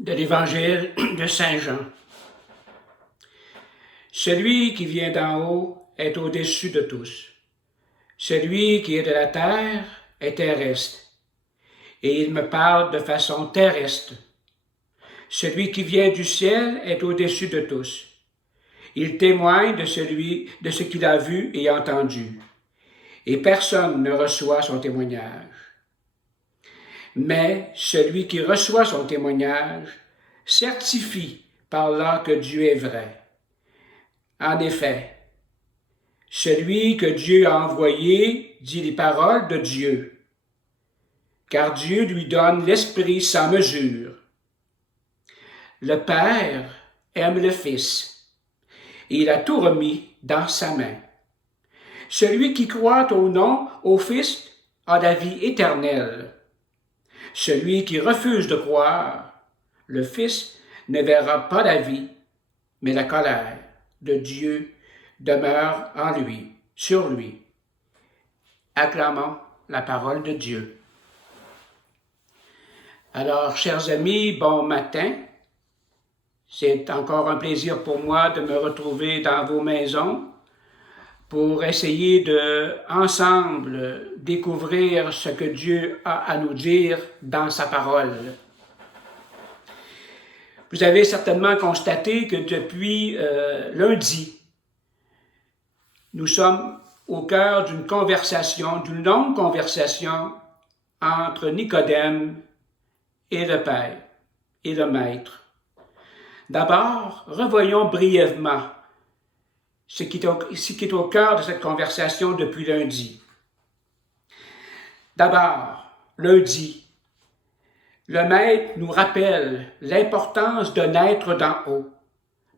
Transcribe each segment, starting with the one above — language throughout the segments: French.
de l'Évangile de Saint Jean. Celui qui vient d'en haut est au-dessus de tous. Celui qui est de la terre est terrestre, et il me parle de façon terrestre. Celui qui vient du ciel est au-dessus de tous. Il témoigne de ce qu'il a vu et entendu, et personne ne reçoit son témoignage. Mais celui qui reçoit son témoignage certifie par là que Dieu est vrai. En effet, celui que Dieu a envoyé dit les paroles de Dieu, car Dieu lui donne l'Esprit sans mesure. Le Père aime le Fils, et il a tout remis dans sa main. Celui qui croit au Fils a la vie éternelle. Celui qui refuse de croire, le Fils ne verra pas la vie, mais la colère de Dieu demeure en lui, sur lui. Acclamons la parole de Dieu. Alors, chers amis, bon matin. C'est encore un plaisir pour moi de me retrouver dans vos maisons pour essayer de, ensemble, découvrir ce que Dieu a à nous dire dans sa parole. Vous avez certainement constaté que depuis lundi, nous sommes au cœur d'une longue conversation entre Nicodème et le Père et le Maître. D'abord, revoyons brièvement ce qui est au cœur de cette conversation depuis lundi. D'abord, lundi, le Maître nous rappelle l'importance de naître d'en haut,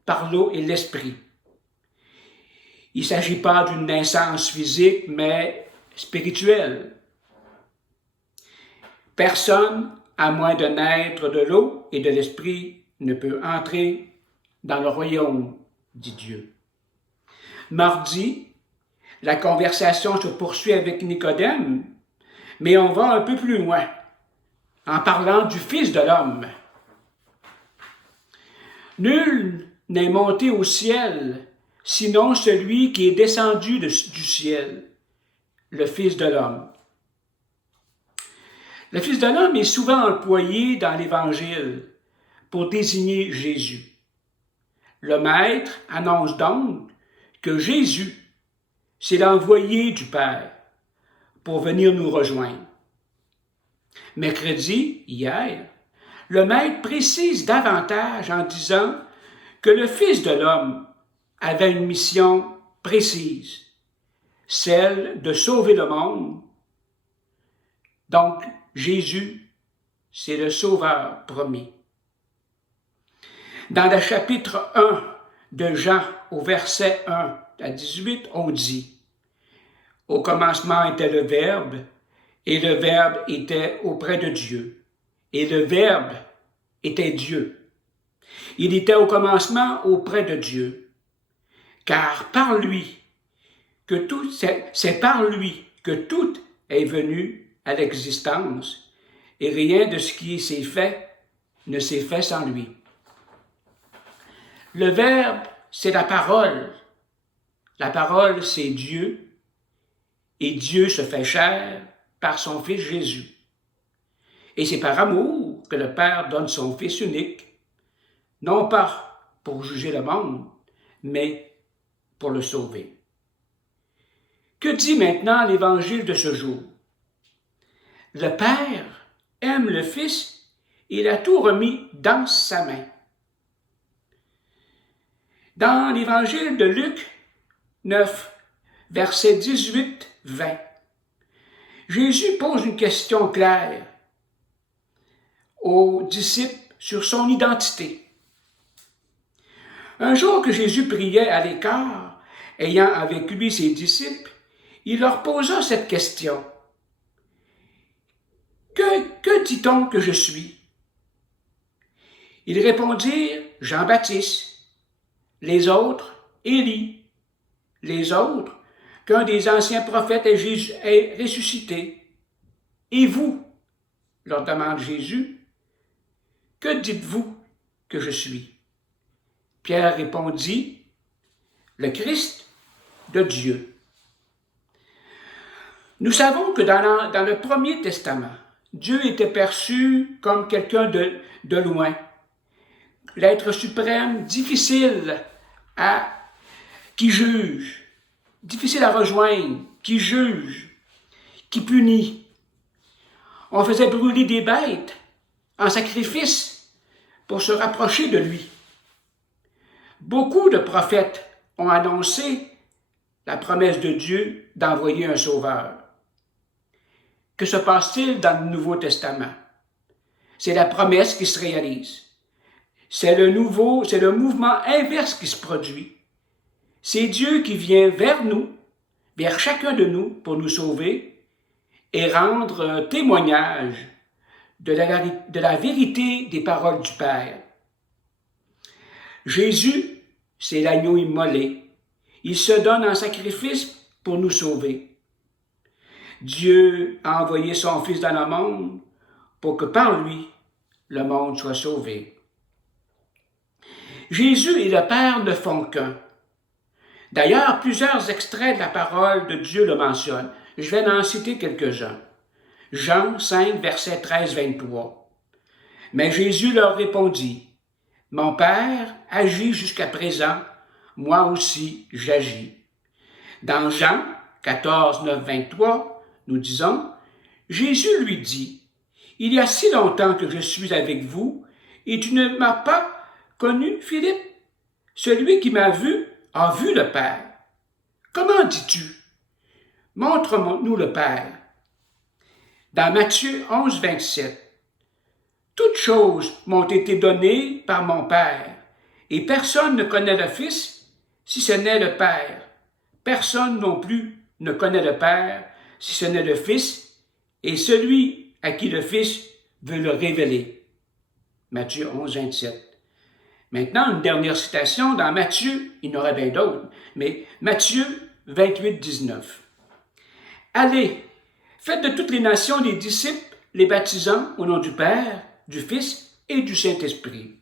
par l'eau et l'Esprit. Il ne s'agit pas d'une naissance physique, mais spirituelle. Personne, à moins de naître de l'eau et de l'Esprit, ne peut entrer dans le royaume, dit Dieu. Mardi, la conversation se poursuit avec Nicodème, mais on va un peu plus loin, en parlant du Fils de l'homme. Nul n'est monté au ciel, sinon celui qui est descendu du ciel, le Fils de l'homme. Le Fils de l'homme est souvent employé dans l'Évangile pour désigner Jésus. Le Maître annonce donc que Jésus, c'est l'envoyé du Père pour venir nous rejoindre. Mercredi, hier, le Maître précise davantage en disant que le Fils de l'homme avait une mission précise, celle de sauver le monde. Donc, Jésus, c'est le Sauveur promis. Dans le chapitre 1 de Jean, au verset 1 à 18, on dit « Au commencement était le Verbe, et le Verbe était auprès de Dieu, et le Verbe était Dieu. Il était au commencement auprès de Dieu, car c'est par lui que tout est venu à l'existence, et rien de ce qui s'est fait ne s'est fait sans lui. » Le Verbe, c'est la parole. La parole, c'est Dieu. Et Dieu se fait chair par son Fils Jésus. Et c'est par amour que le Père donne son Fils unique, non pas pour juger le monde, mais pour le sauver. Que dit maintenant l'Évangile de ce jour? Le Père aime le Fils, il a tout remis dans sa main. Dans l'Évangile de Luc 9, versets 18-20, Jésus pose une question claire aux disciples sur son identité. Un jour que Jésus priait à l'écart, ayant avec lui ses disciples, il leur posa cette question. Que dit-on que je suis? Ils répondirent, Jean-Baptiste. Les autres, Élie. Les autres, qu'un des anciens prophètes est ressuscité. Et vous, leur demande Jésus, que dites-vous que je suis? Pierre répondit, le Christ de Dieu. Nous savons que dans le Premier Testament, Dieu était perçu comme quelqu'un de loin, l'être suprême, qui juge, difficile à rejoindre, qui juge, qui punit. On faisait brûler des bêtes en sacrifice pour se rapprocher de lui. Beaucoup de prophètes ont annoncé la promesse de Dieu d'envoyer un sauveur. Que se passe-t-il dans le Nouveau Testament? C'est la promesse qui se réalise. C'est le mouvement inverse qui se produit. C'est Dieu qui vient vers nous, vers chacun de nous, pour nous sauver et rendre témoignage de la vérité des paroles du Père. Jésus, c'est l'agneau immolé. Il se donne en sacrifice pour nous sauver. Dieu a envoyé son Fils dans le monde pour que par lui, le monde soit sauvé. Jésus et le Père ne font qu'un. D'ailleurs, plusieurs extraits de la parole de Dieu le mentionnent. Je vais en citer quelques-uns. Jean 5, verset 13-23. Mais Jésus leur répondit, « Mon Père agit jusqu'à présent, moi aussi j'agis. » Dans Jean 14, 9, 23, nous disons, Jésus lui dit, « Il y a si longtemps que je suis avec vous, et tu ne m'as pas connu, Philippe? Celui qui m'a vu a vu le Père. Comment dis-tu? Montre-nous le Père. » Dans Matthieu 11, 27, « Toutes choses m'ont été données par mon Père, et personne ne connaît le Fils si ce n'est le Père. Personne non plus ne connaît le Père si ce n'est le Fils, et celui à qui le Fils veut le révéler. » Matthieu 11, 27. Maintenant, une dernière citation dans Matthieu, il y en aurait bien d'autres, mais Matthieu 28, 19. « Allez, faites de toutes les nations des disciples, les baptisant au nom du Père, du Fils et du Saint-Esprit. »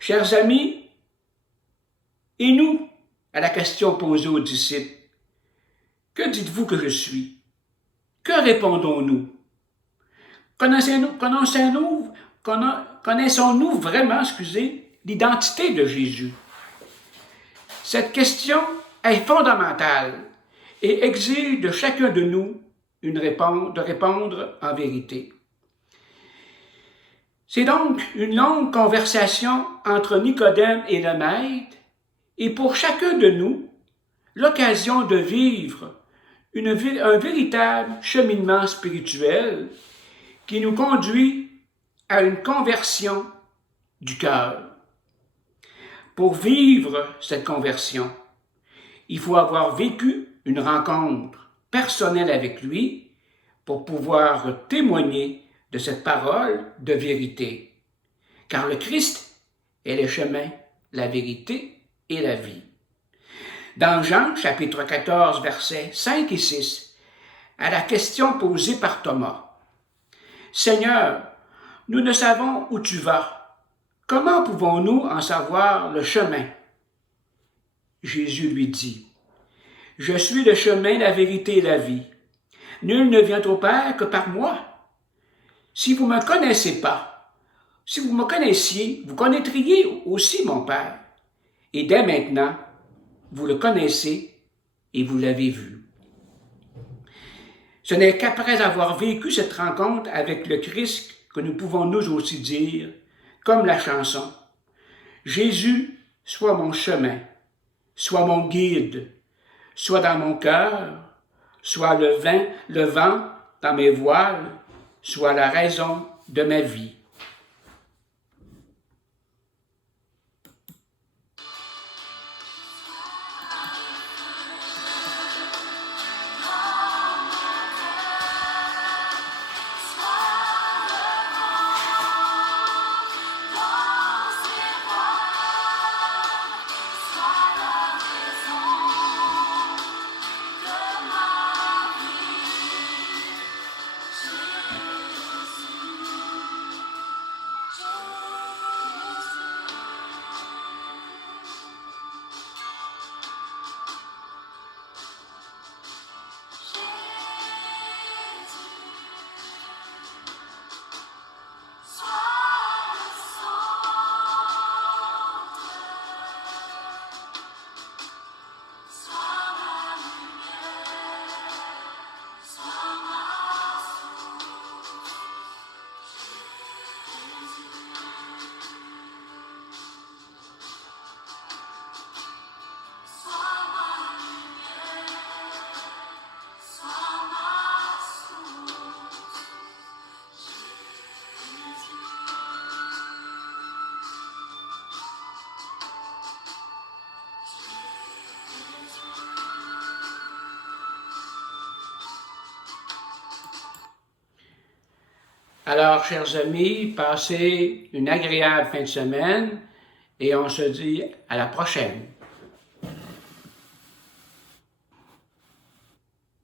Chers amis, et nous, à la question posée aux disciples, que dites-vous que je suis? Que répondons-nous? Connaissons-nous vraiment, l'identité de Jésus? Cette question est fondamentale et exige de chacun de nous de répondre en vérité. C'est donc une longue conversation entre Nicodème et le Maître, et pour chacun de nous, l'occasion de vivre un véritable cheminement spirituel qui nous conduit à une conversion du cœur. Pour vivre cette conversion, il faut avoir vécu une rencontre personnelle avec lui pour pouvoir témoigner de cette parole de vérité. Car le Christ est le chemin, la vérité et la vie. Dans Jean, chapitre 14, versets 5 et 6, à la question posée par Thomas, « Seigneur, nous ne savons où tu vas. Comment pouvons-nous en savoir le chemin? » Jésus lui dit, « Je suis le chemin, la vérité et la vie. Nul ne vient au Père que par moi. Si vous ne me connaissez pas, si vous me connaissiez, vous connaîtriez aussi mon Père. Et dès maintenant, vous le connaissez et vous l'avez vu. » Ce n'est qu'après avoir vécu cette rencontre avec le Christ que nous pouvons nous aussi dire, comme la chanson, « Jésus, sois mon chemin, sois mon guide, sois dans mon cœur, sois le vent dans mes voiles, sois la raison de ma vie. » Alors, chers amis, passez une agréable fin de semaine et on se dit à la prochaine.